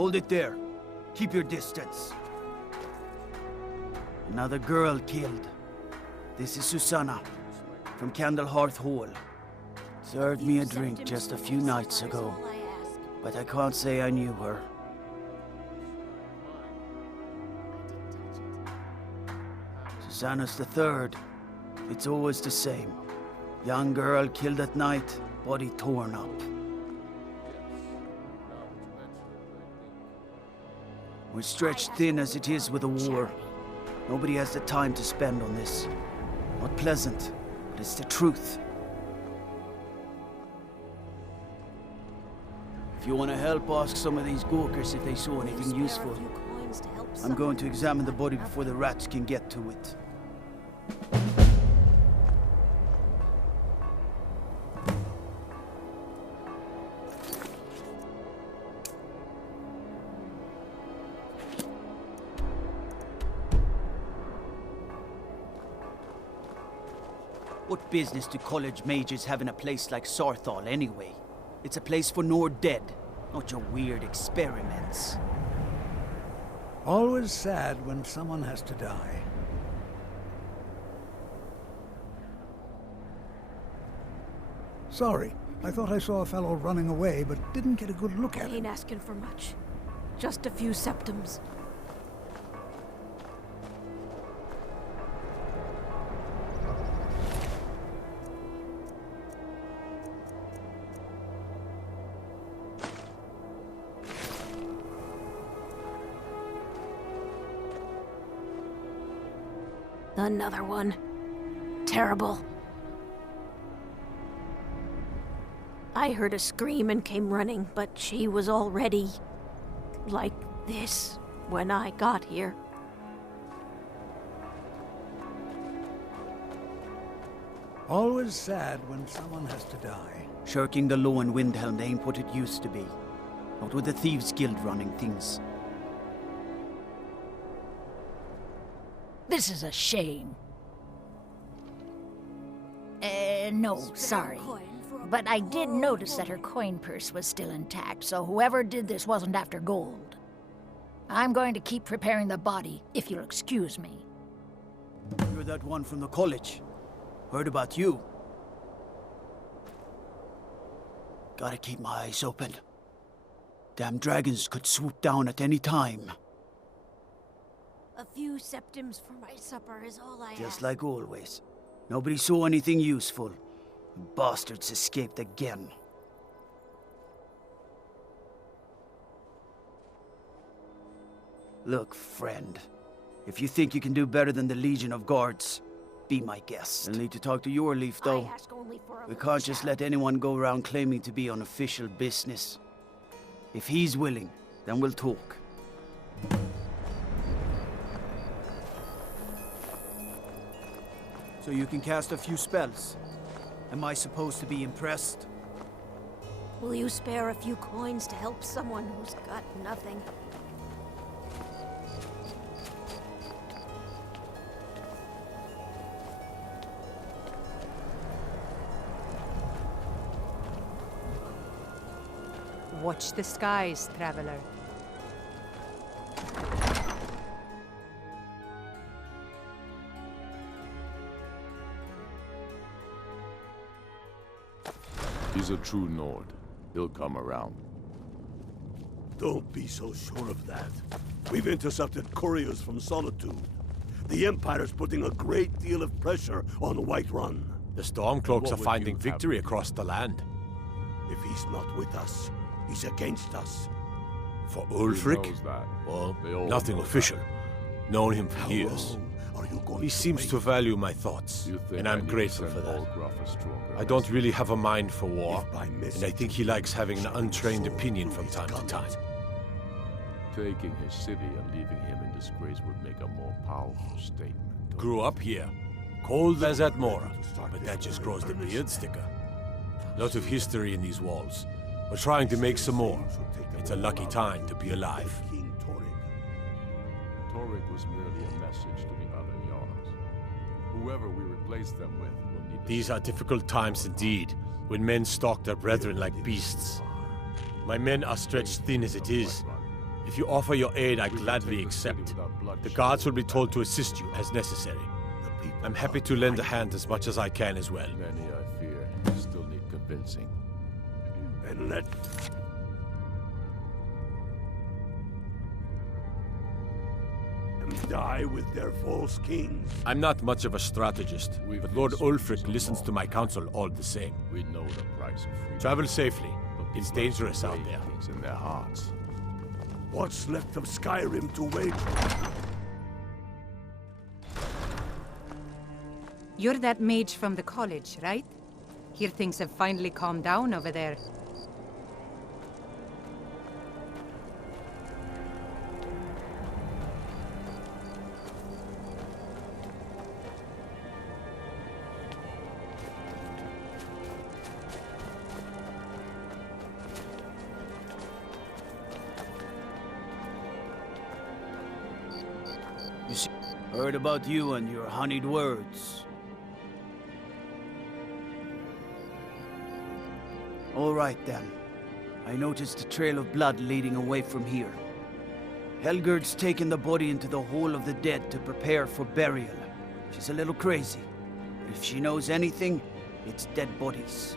Hold it there. Keep your distance. Another girl killed. This is Susanna, from Candlehearth Hall. Served me a drink just a few nights ago, but I can't say I knew her. Susanna's the third. It's always the same. Young girl killed at night, body torn up. We're stretched thin as it is with the war. Nobody has the time to spend on this. Not pleasant, but it's the truth. If you want to help, ask some of these gawkers if they saw anything useful. I'm going to examine the body before the rats can get to it. What business do college mages have in a place like Sarthal anyway? It's a place for Nord dead, not your weird experiments. Always sad when someone has to die. Sorry, I thought I saw a fellow running away, but didn't get a good look at him. Ain't asking for much. Just a few septums. Another one. Terrible. I heard a scream and came running, but she was already like this when I got here. Always sad when someone has to die. Shirking the law in Windhelm ain't what it used to be. Not with the Thieves' Guild running things. This is a shame. No, sorry. But I did notice that her coin purse was still intact, so whoever did this wasn't after gold. I'm going to keep preparing the body, if you'll excuse me. You're that one from the college. Heard about you. Gotta keep my eyes open. Damn dragons could swoop down at any time. A few septums for my supper is all I Just ask. like always. Nobody saw anything useful. The bastards escaped again. Look, friend. If you think you can do better than the Legion of Guards, be my guest. I'll need to talk to Jorleif, though. I ask only for a We little can't just chat. let anyone go around claiming to be on official business. If he's willing, then we'll talk. So you can cast a few spells. Am I supposed to be impressed? Will you spare a few coins to help someone who's got nothing? Watch the skies, traveler. He's a true Nord. He'll come around. Don't be so sure of that. We've intercepted couriers from Solitude. The Empire's putting a great deal of pressure on Whiterun. The Stormcloaks What are would finding you victory have? across the land. If he's not with us, he's against us. For He Ulfric? knows that. Well, They all nothing know official. Known him for How years. long are you going He to seems wait? to value my thoughts, You think and I I'm need to grateful send for that. Volgruff a stronger I don't message? really have a mind for war, If by and I message think he likes having an shall untrained soar opinion through from his time to gullet. time. Taking his city and leaving him in disgrace would make a more powerful statement. Grew up here. Cold as at Mora, but that just grows the beard thicker. Lot of history in these walls. We're trying to make some more. It's a lucky time to be alive. King Torrig. Torrig was merely a message to the other Jarls. Whoever we replace them with will need to These are difficult times indeed, when men stalk their brethren like beasts. My men are stretched thin as it is. If you offer your aid, I gladly accept. The guards will be told to assist you as necessary. I'm happy to lend a hand as much as I can as well. Many, I fear, still need convincing. And let... them die with their false kings. I'm not much of a strategist, but Lord Ulfric listens to my counsel all the same. We know the price of freedom. Travel safely. But It's people dangerous out weigh there. things in their hearts. What's left of Skyrim to wait? You're that mage from the college, right? Hear things have finally calmed down over there. You see, heard about you and your honeyed words. All right then. I noticed a trail of blood leading away from here. Helgird's taken the body into the Hall of the Dead to prepare for burial. She's a little crazy, but if she knows anything, it's dead bodies.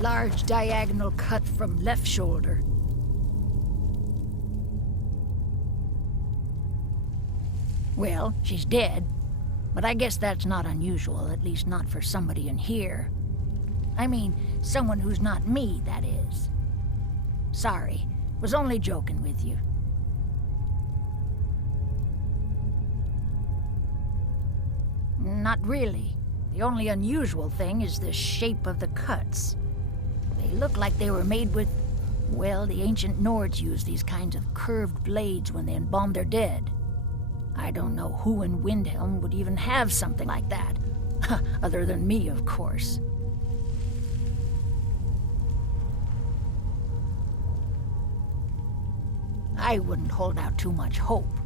Large diagonal cut from left shoulder. Well, she's dead, but I guess that's not unusual, at least not for somebody in here. I mean, someone who's not me, that is. Sorry, was only joking with you. Not really. The only unusual thing is the shape of the cuts. They look like they were made with... well, the ancient Nords used these kinds of curved blades when they embalmed their dead. I don't know who in Windhelm would even have something like that. Other than me, of course. I wouldn't hold out too much hope.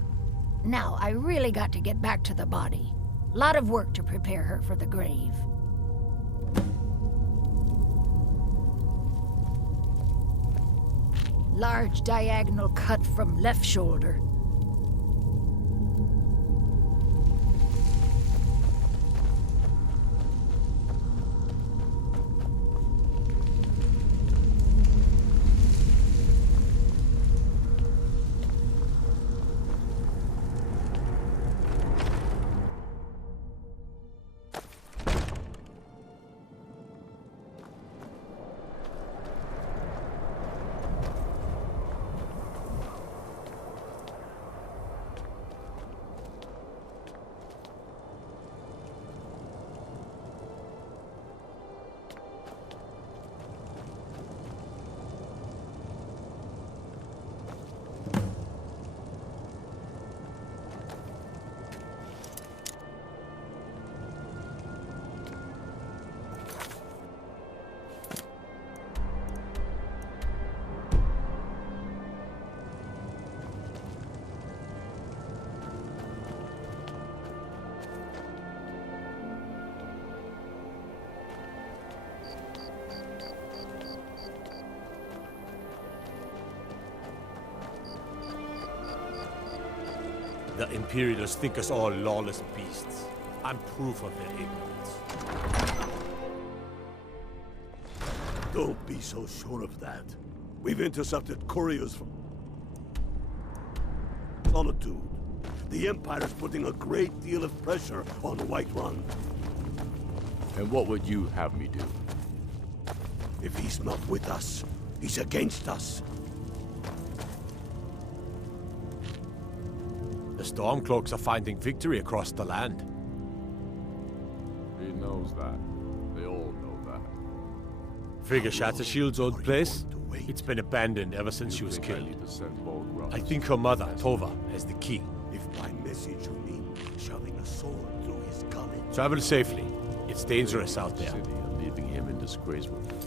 Now, I really got to get back to the body. Lot of work to prepare her for the grave. Large diagonal cut from left shoulder. The Imperials think us all lawless beasts. I'm proof of their ignorance. Don't be so sure of that. We've intercepted couriers from Solitude. The Empire is putting a great deal of pressure on Whiterun. And what would you have me do? If he's not with us, he's against us. The Stormcloaks are finding victory across the land. He knows that. They all Figure Shattershield's old place? It's been abandoned ever since she was killed. I think her mother, Tova, has the key. If by message you mean shoving a sword through his gullet. Travel safely. It's dangerous out there. City and leaving him in disgrace with me.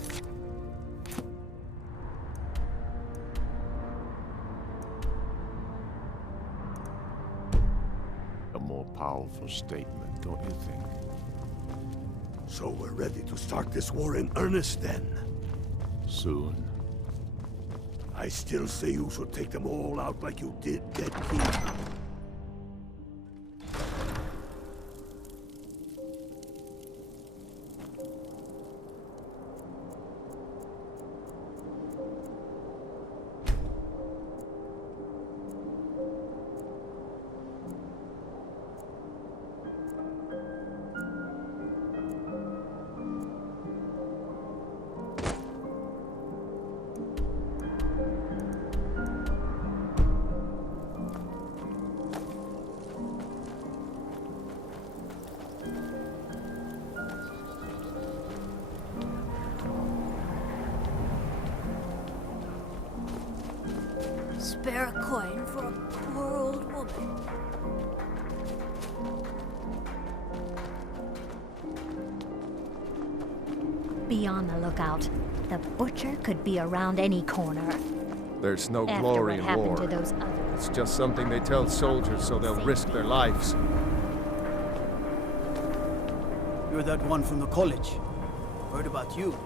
A more powerful statement, don't you think? So we're ready to start this war in earnest then? Soon. I still say you should take them all out like you did Dead King. Spare a coin for a poor old woman. Be on the lookout. The butcher could be around any corner. There's no After glory what in happened war. to those others. It's just something they tell soldiers so they'll risk their lives. You're that one from the college. Heard about you.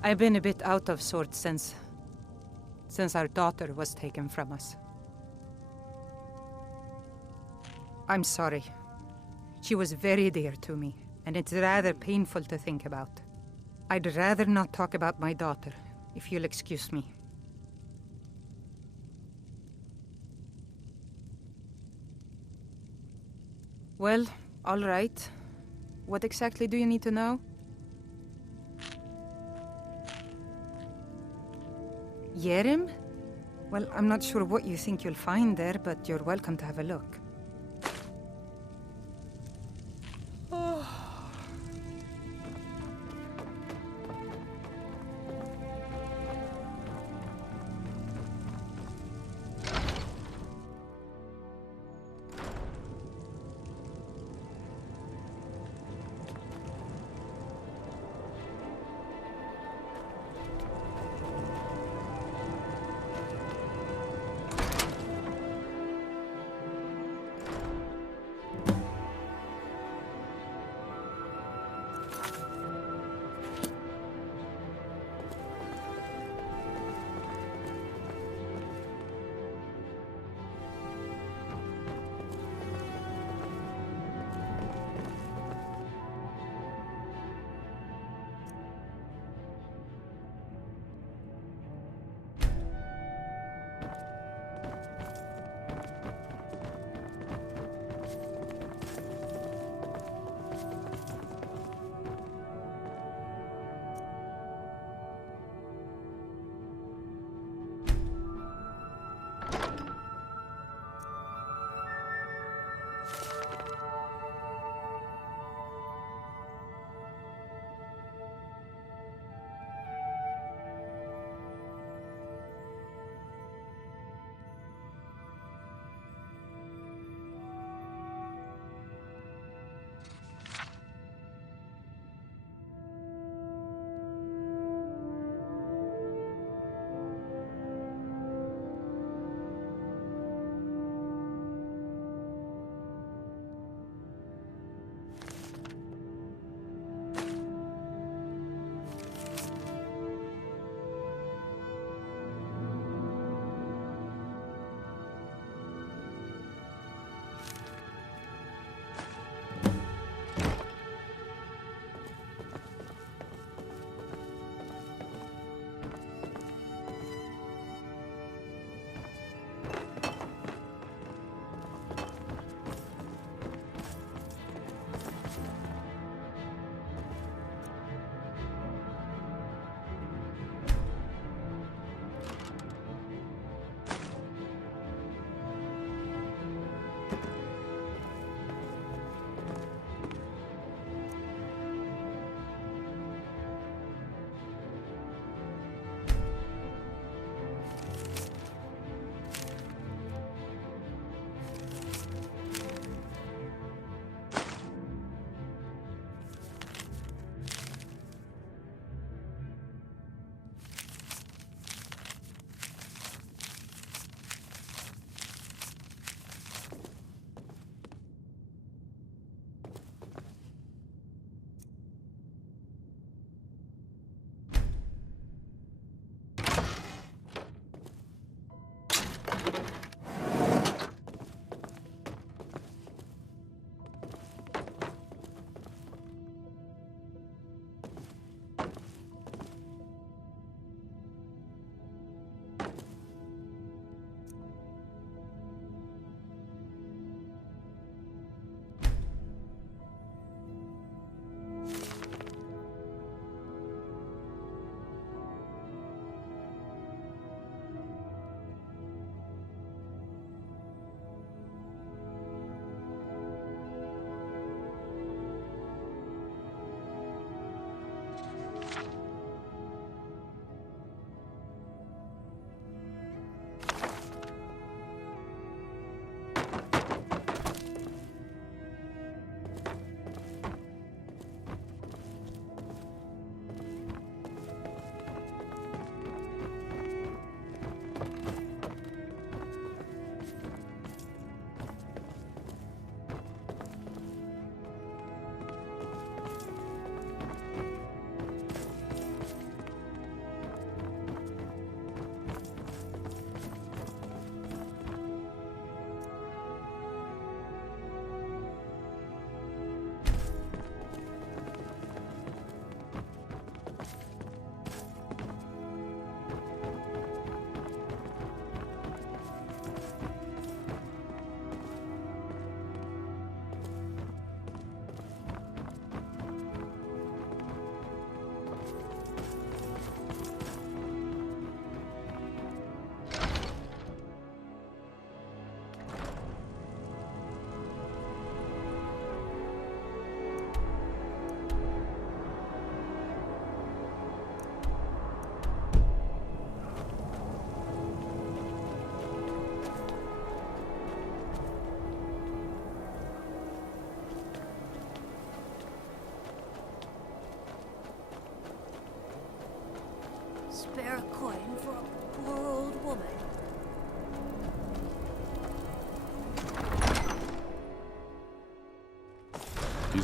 I've been a bit out of sorts since our daughter was taken from us. I'm sorry. She was very dear to me, and it's rather painful to think about. I'd rather not talk about my daughter, if you'll excuse me. Well, all right. What exactly do you need to know? Yerim? Well, I'm not sure what you think you'll find there, but you're welcome to have a look.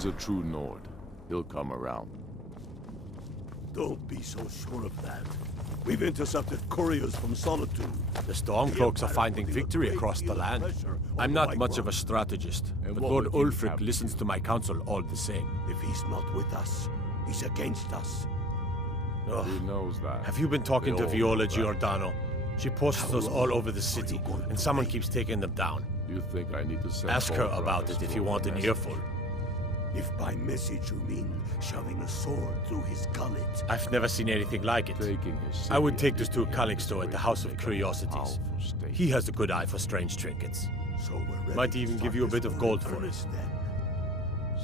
He's a true Nord. He'll come around. Don't be so sure of that. We've intercepted couriers from Solitude. The Stormcloaks are finding victory across the land. I'm not much of a strategist, but Lord Ulfric listens to my counsel all the same. If he's not with us, he's against us. Ugh. He knows that. Have you been talking to They all Viola know that. Giordano? She posts us all over the city, and someone keeps taking them down. You think I need to send Ask her Thor about brothers it if for you want an message? earful. If by message you mean shoving a sword through his gullet. I've never seen anything like it. Taking his I would city take this to and Calixto at the House of make a Curiosities. powerful state. He has a good eye for strange trinkets. So we're ready Might to even start give you a this bit of war gold in for it. earnest then.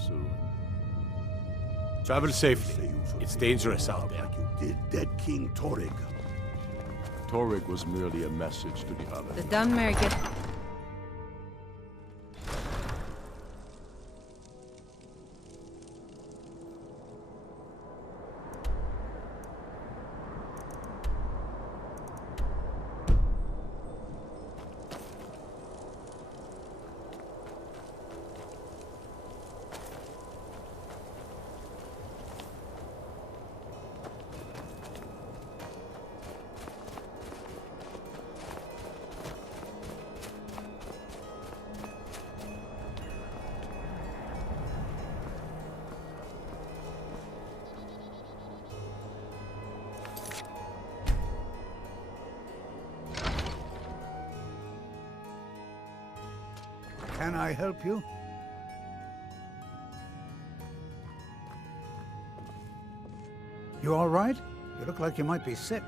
Soon. Travel Say safely. you should It's think dangerous more out there. Like you did dead King Torrig. Torrig was merely a message to the other. The Dunmerged. Can I help you? You all right? You look like you might be sick.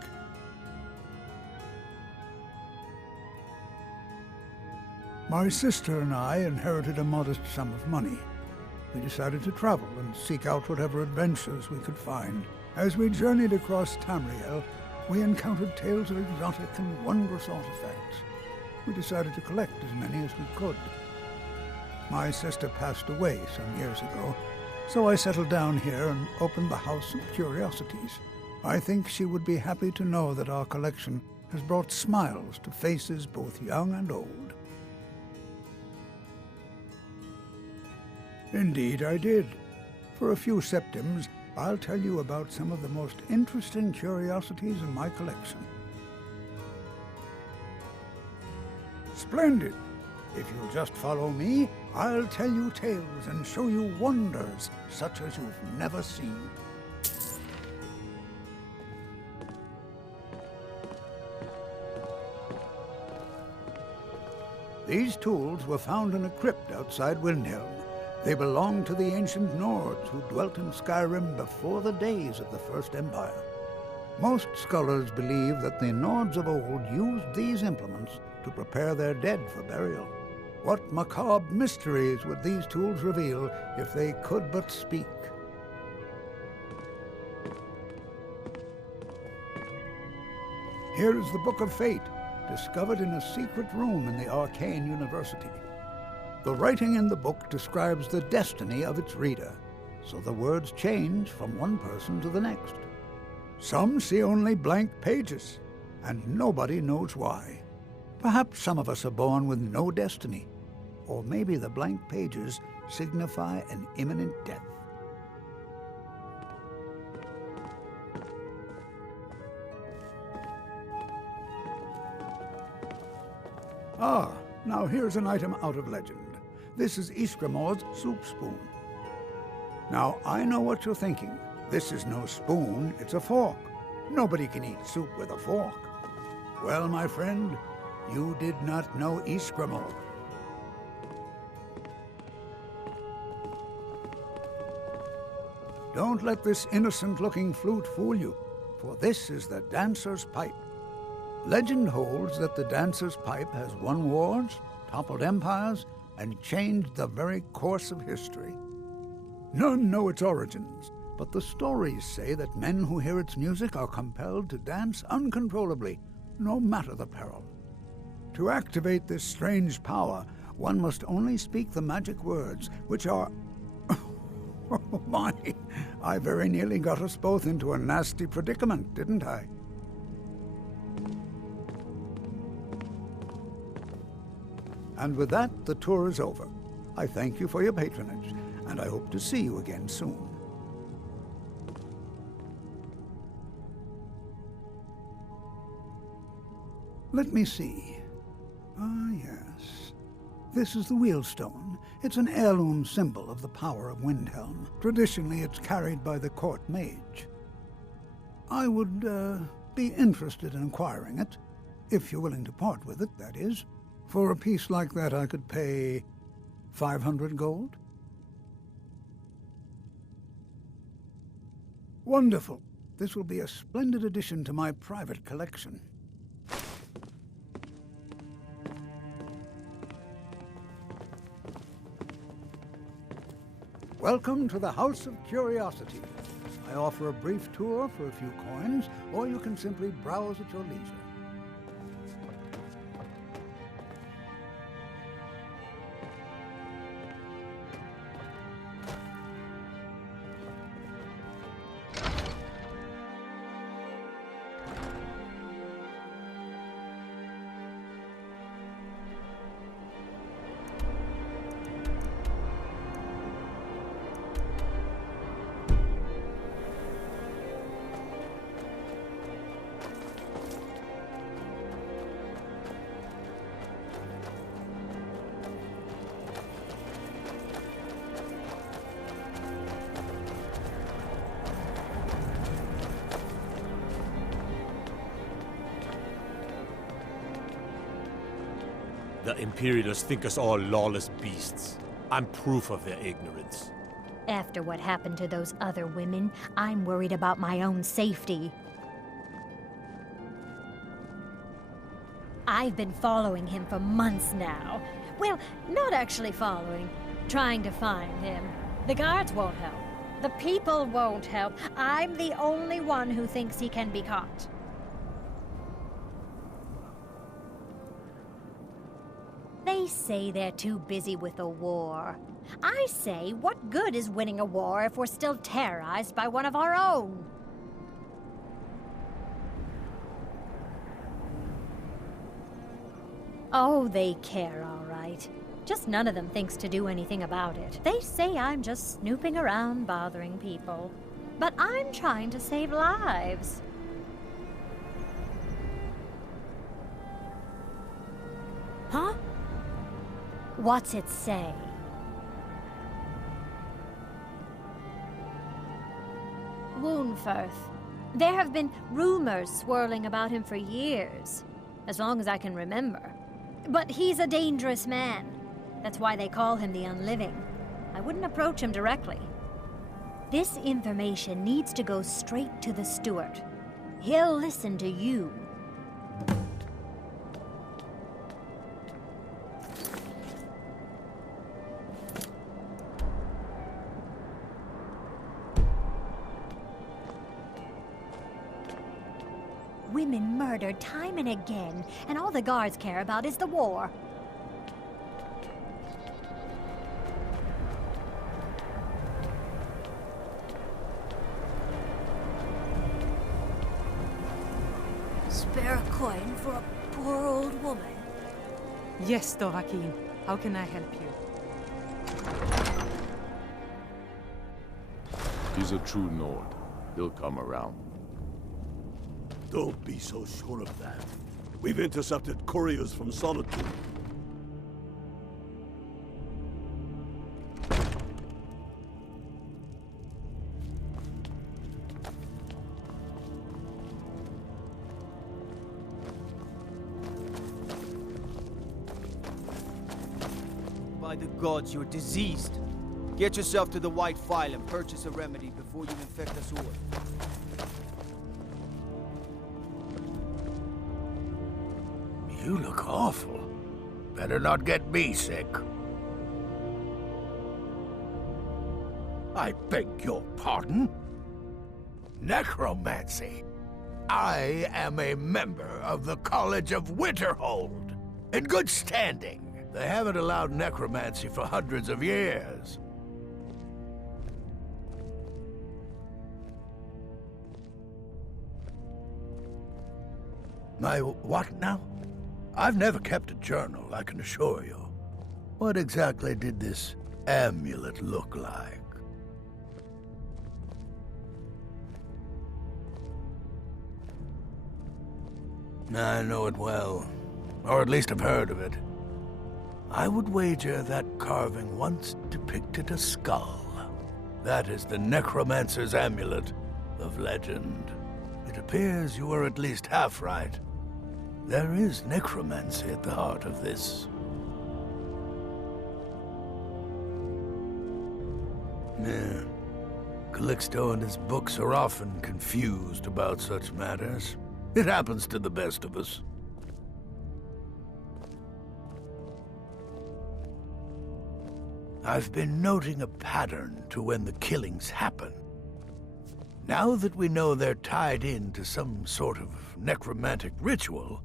My sister and I inherited a modest sum of money. We decided to travel and seek out whatever adventures we could find. As we journeyed across Tamriel, we encountered tales of exotic and wondrous artifacts. We decided to collect as many as we could. My sister passed away some years ago, so I settled down here and opened the House of Curiosities. I think she would be happy to know that our collection has brought smiles to faces both young and old. Indeed I did. For a few septims, I'll tell you about some of the most interesting curiosities in my collection. Splendid! If you'll just follow me, I'll tell you tales and show you wonders such as you've never seen. These tools were found in a crypt outside Windhelm. They belonged to the ancient Nords who dwelt in Skyrim before the days of the First Empire. Most scholars believe that the Nords of old used these implements to prepare their dead for burial. What macabre mysteries would these tools reveal if they could but speak? Here is the Book of Fate, discovered in a secret room in the Arcane University. The writing in the book describes the destiny of its reader, so the words change from one person to the next. Some see only blank pages, and nobody knows why. Perhaps some of us are born with no destiny, or maybe the blank pages signify an imminent death. Ah, now here's an item out of legend. This is Ysgramor's soup spoon. Now, I know what you're thinking. This is no spoon, it's a fork. Nobody can eat soup with a fork. Well, my friend, you did not know Ysgramor. Don't let this innocent-looking flute fool you, for this is the dancer's pipe. Legend holds that the dancer's pipe has won wars, toppled empires, and changed the very course of history. None know its origins, but the stories say that men who hear its music are compelled to dance uncontrollably, no matter the peril. To activate this strange power, one must only speak the magic words, which are... Oh my, I very nearly got us both into a nasty predicament, didn't I? And with that, the tour is over. I thank you for your patronage, and I hope to see you again soon. Let me see. Ah, yes. This is the Wheelstone. It's an heirloom symbol of the power of Windhelm. Traditionally, it's carried by the court mage. I would, be interested in acquiring it, if you're willing to part with it, that is. For a piece like that, I could pay 500 gold. Wonderful. This will be a splendid addition to my private collection. Welcome to the House of Curiosity. I offer a brief tour for a few coins, or you can simply browse at your leisure. The Imperialists think us all lawless beasts. I'm proof of their ignorance. After what happened to those other women, I'm worried about my own safety. I've been following him for months now. Well, not actually following. Trying to find him. The guards won't help. The people won't help. I'm the only one who thinks he can be caught. They say they're too busy with the war. I say, what good is winning a war if we're still terrorized by one of our own? Oh, they care, all right. Just none of them thinks to do anything about it. They say I'm just snooping around bothering people. But I'm trying to save lives. Huh? What's it say? Woundfirth. There have been rumors swirling about him for years, as long as I can remember. But he's a dangerous man. That's why they call him the Unliving. I wouldn't approach him directly. This information needs to go straight to the steward. He'll listen to you. Women murdered time and again, and all the guards care about is the war. Spare a coin for a poor old woman. Yes, Dovahkiin. How can I help you? He's a true Nord. He'll come around. Don't be so sure of that. We've intercepted couriers from Solitude. By the gods, you're diseased. Get yourself to the White Phial and purchase a remedy before you infect us all. You look awful. Better not get me sick. I beg your pardon? Necromancy. I am a member of the College of Winterhold, in good standing. They haven't allowed necromancy for hundreds of years. My what now? I've never kept a journal, I can assure you. What exactly did this amulet look like? I know it well, or at least I've heard of it. I would wager that carving once depicted a skull. That is the necromancer's amulet of legend. It appears you were at least half right. There is necromancy at the heart of this. Yeah. Calixto and his books are often confused about such matters. It happens to the best of us. I've been noting a pattern to when the killings happen. Now that we know they're tied into some sort of necromantic ritual,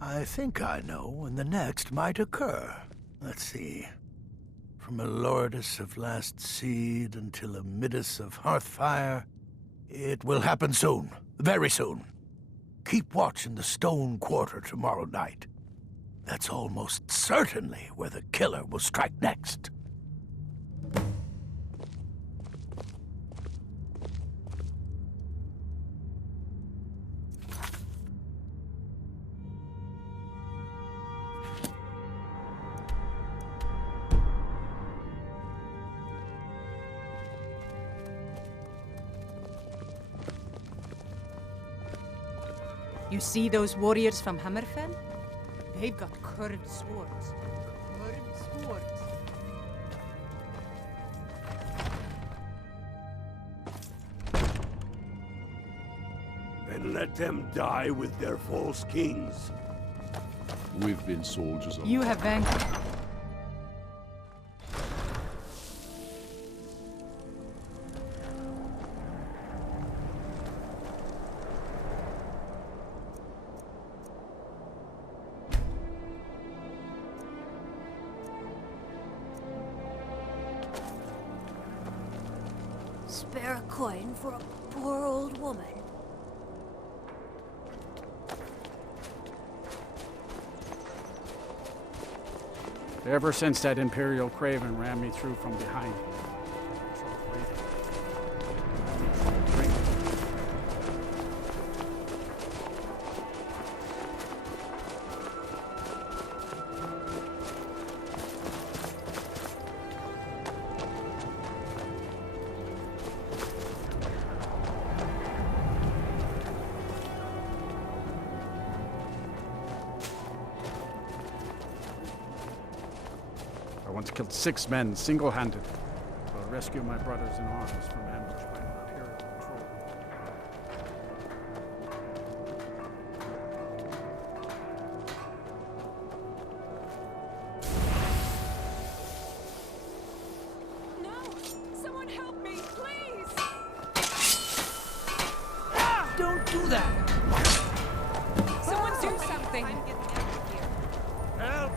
I think I know when the next might occur. Let's see. From a Lordus of Last Seed until a Midas of Hearthfire, it will happen soon. Very soon. Keep watch in the Stone Quarter tomorrow night. That's almost certainly where the killer will strike next. You see those warriors from Hammerfell? They've got curved swords. Curved swords. And let them die with their false kings. We've been soldiers of... You have vanquished. Spare a coin for a poor old woman. Ever since that Imperial Craven ran me through from behind. I once killed 6 men single-handed to rescue my brothers in arms from ambush by an Imperial patrol. No! Someone help me, please! Don't do that! Someone do something! Help!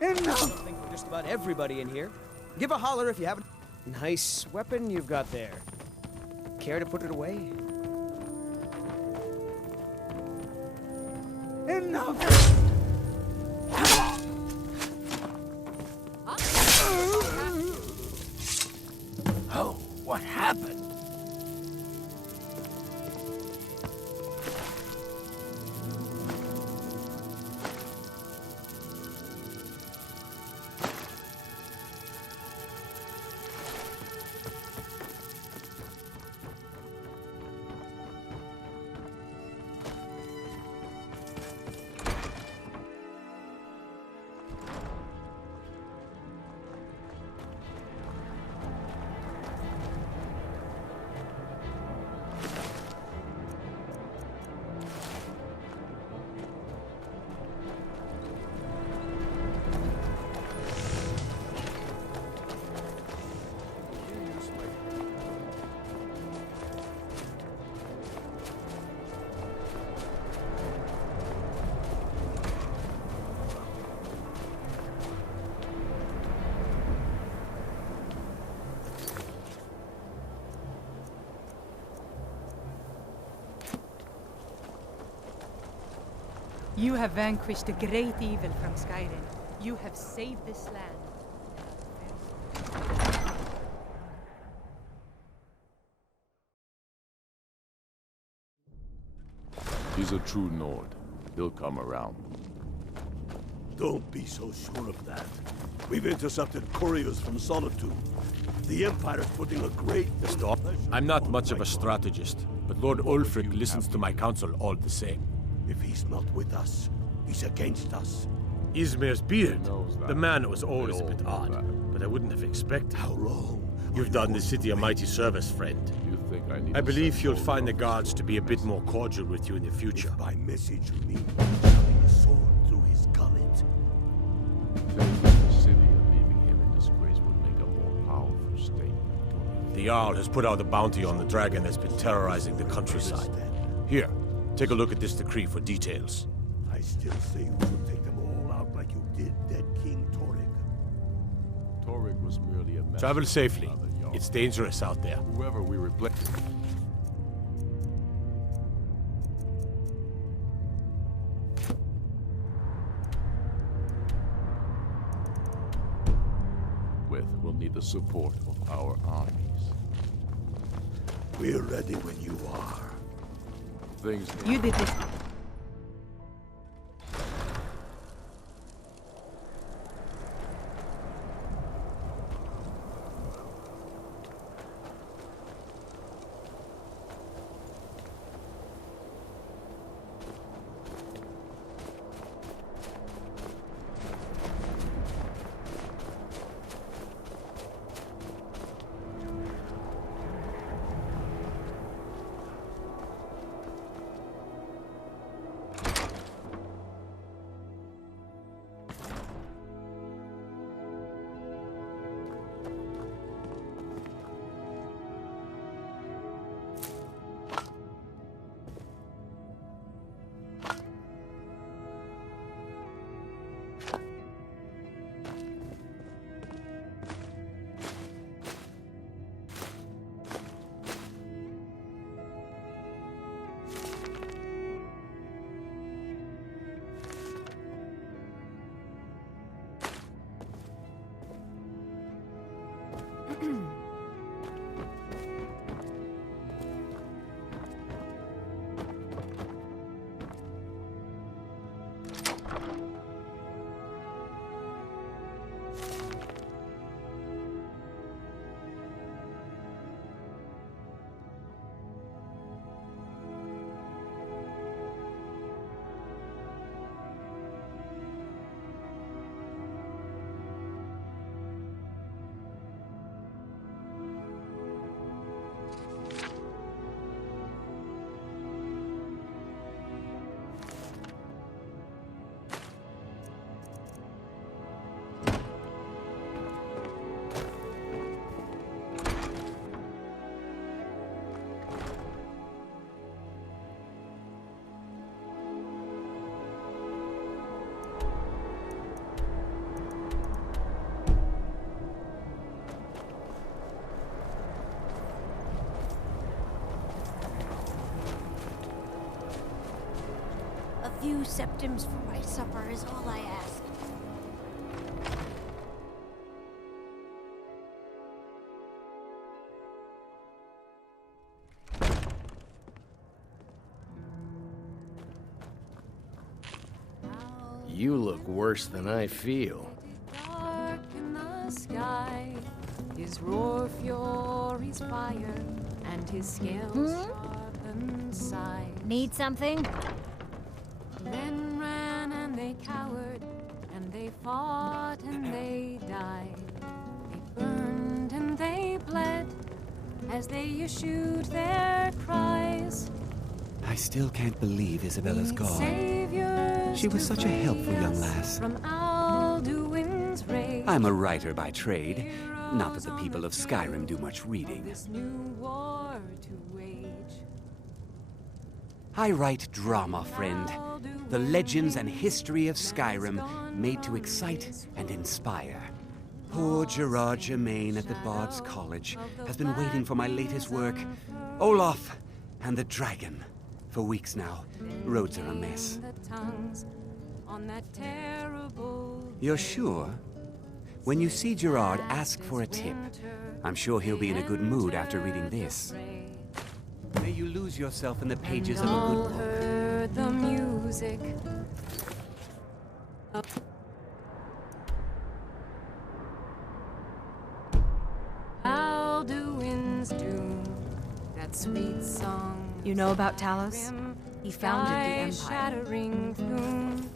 Enough! I think for just about everybody in here. Give a holler if you have a nice weapon you've got there. Care to put it away? Enough! Oh, what happened? You have vanquished a great evil from Skyrim. You have saved this land. He's a true Nord. He'll come around. Don't be so sure of that. We've intercepted couriers from Solitude. The Empire's putting a great... Stop. I'm not much of a strategist, but Lord Ulfric listens to my counsel all the same. If he's not with us, he's against us. Ismir's beard. The man was always a bit odd, but I wouldn't have expected. How long? You've done the city a mighty service, friend. I believe you'll find the guards to be a bit more cordial with you in the future. By message you mean shoving a sword through his gullet. Taking the city and leaving him in disgrace would make a more powerful state. The Jarl has put out a bounty on the dragon that's been terrorizing the countryside. Here, take a look at this decree for details. I still say you should take them all out like you did dead King Torrik. Torrik was merely a messenger. Travel safely. It's dangerous out there. Whoever we replace. We'll need the support of our armies. We're ready when you are. Things... You did this. A few septims for my supper is all I ask. You look worse than I feel. Dark in the sky, his roar fury's fire, and his scales sharpened side. Need something? Men ran and they cowered, and they fought and they died. They burned and they bled as they issued their cries. I still can't believe Isabella's gone. Saviors She was such a helpful young lass. from Alduin's rage. I'm a writer by trade. Not that the people of Skyrim do much reading. This new war to wage. I write drama, friend. The legends and history of Skyrim made to excite and inspire. Poor Gerard Germain at the Bard's College has been waiting for my latest work, Olaf and the Dragon, for weeks now. Roads are a mess. You're sure? When you see Gerard, ask for a tip. I'm sure he'll be in a good mood after reading this. May you lose yourself in the pages of a good book. Heard the music. Alduin's doom, that sweet song. You know about Talos? He founded the Empire. Shattering plume.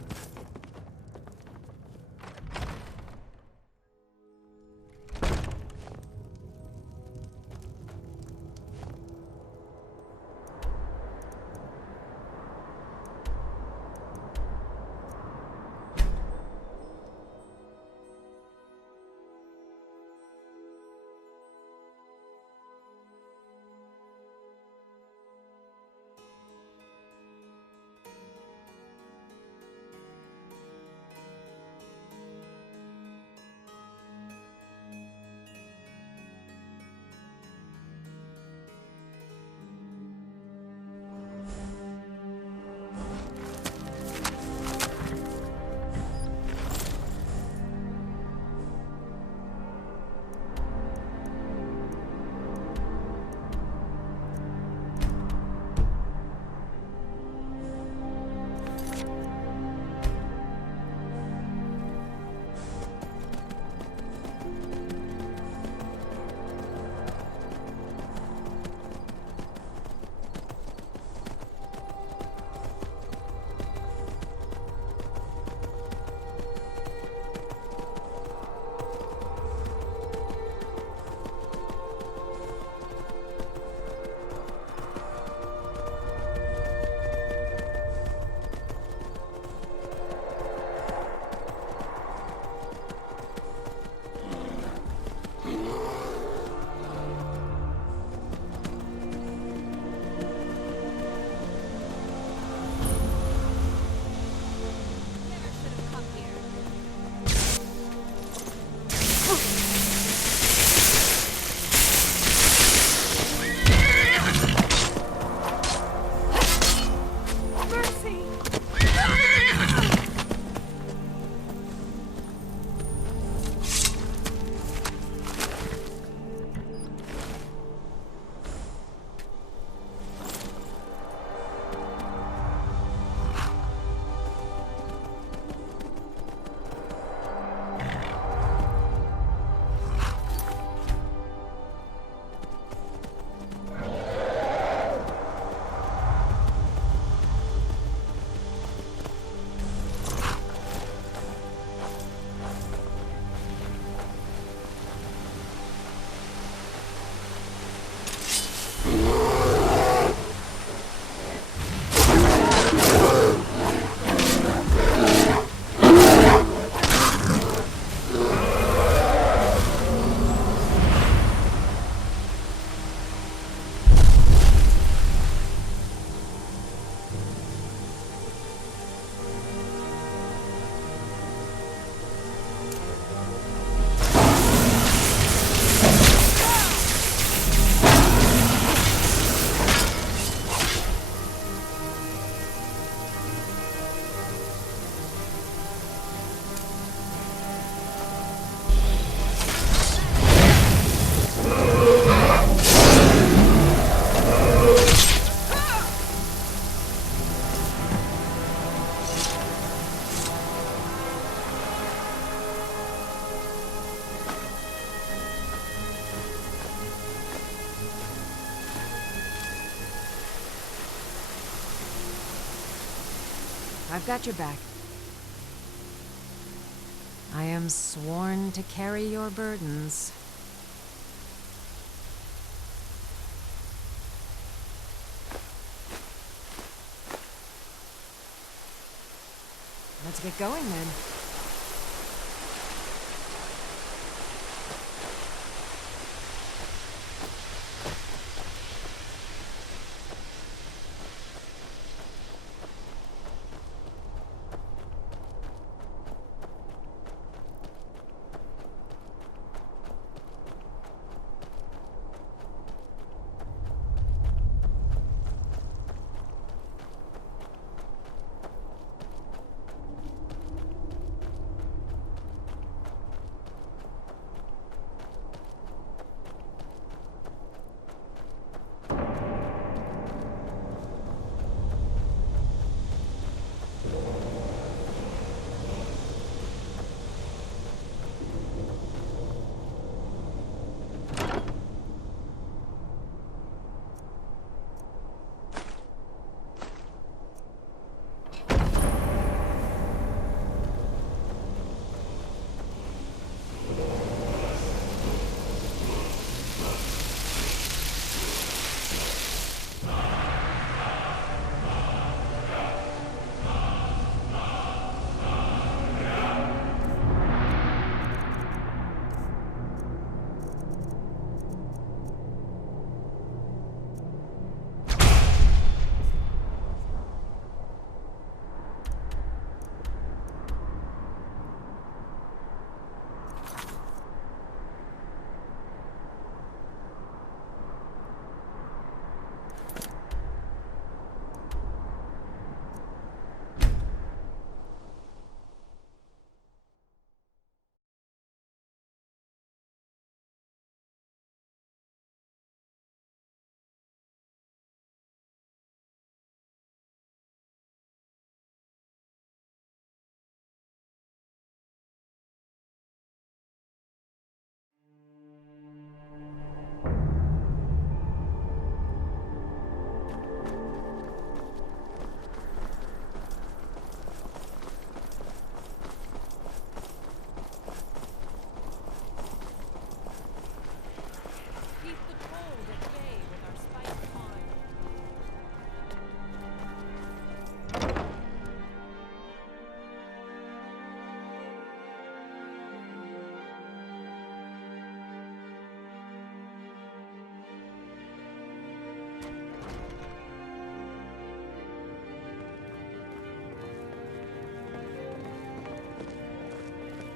I've got your back. I am sworn to carry your burdens. Let's get going then.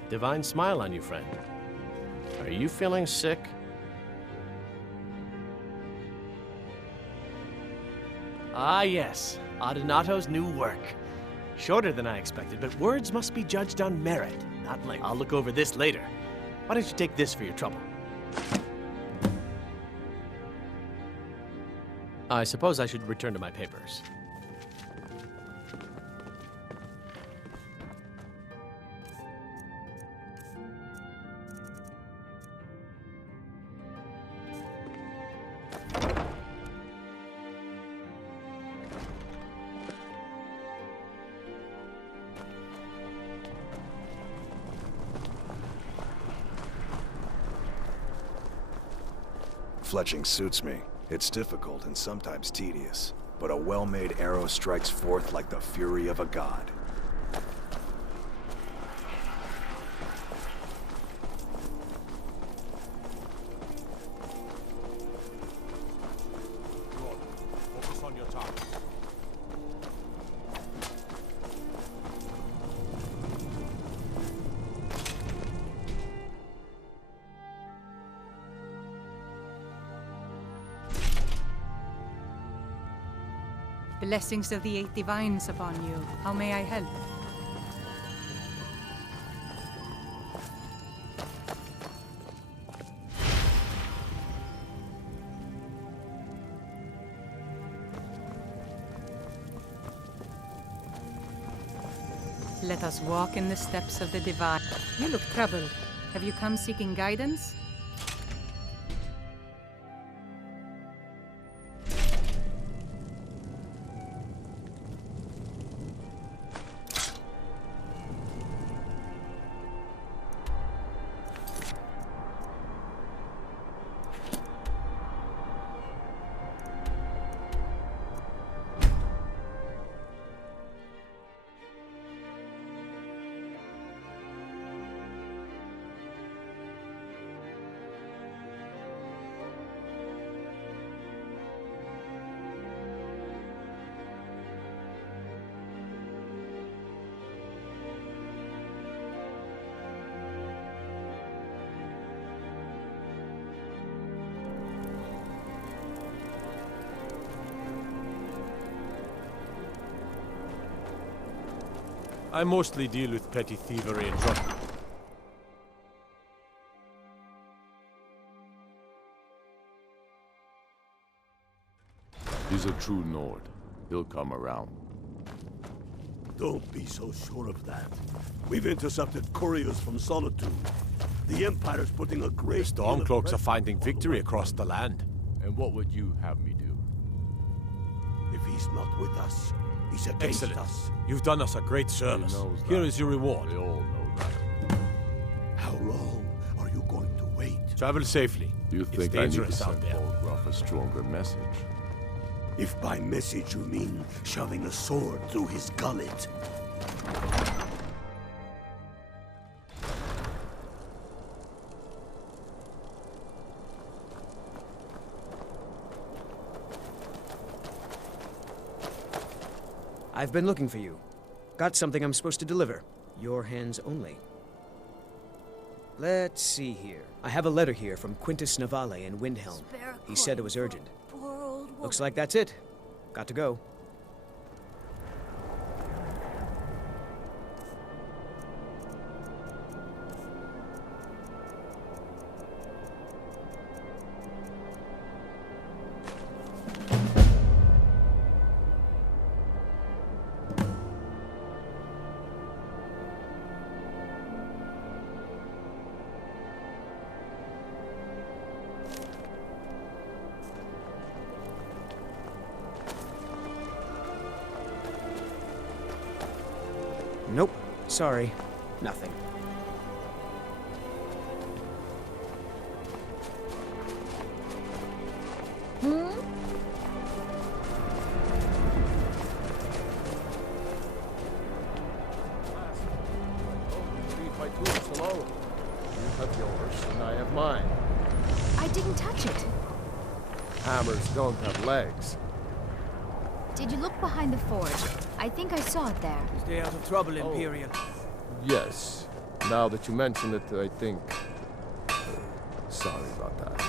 divine smile on you, friend. Are you feeling sick? Ah, yes. Adenato's new work. Shorter than I expected, but words must be judged on merit, not length. I'll look over this later. Why don't you take this for your trouble? I suppose I should return to my papers. Fletching suits me. It's difficult and sometimes tedious, but a well-made arrow strikes forth like the fury of a god. Focus on your target. Blessings of the 8 divines upon you. How may I help? Let us walk in the steps of the divine. You look troubled. Have you come seeking guidance? I mostly deal with petty thievery and drug. He's a true Nord. He'll come around. Don't be so sure of that. We've intercepted couriers from Solitude. The Empire's putting a great The Stormcloaks are finding victory across the land. And what would you have me do? If he's not with us, he's against Excellent. us. You've done us a great service. Here is your reward. They all know that. How long are you going to wait? Travel safely. Do you It's think I need to dangerous out send there. Bolgraf a stronger message? If by message you mean shoving a sword through his gullet. I've been looking for you. Got something I'm supposed to deliver. Your hands only. Let's see here. I have a letter here from Quintus Navale in Windhelm. He said it was urgent. Looks like that's it. Got to go. Nope. Sorry. Nothing. Leave my tools alone. You have yours, and I have mine. I didn't touch it. Hammers don't have legs. Did you look behind the forge? I think I saw it there. Stay out of trouble, Imperial. Yes. Now that you mention it, I think... sorry about that.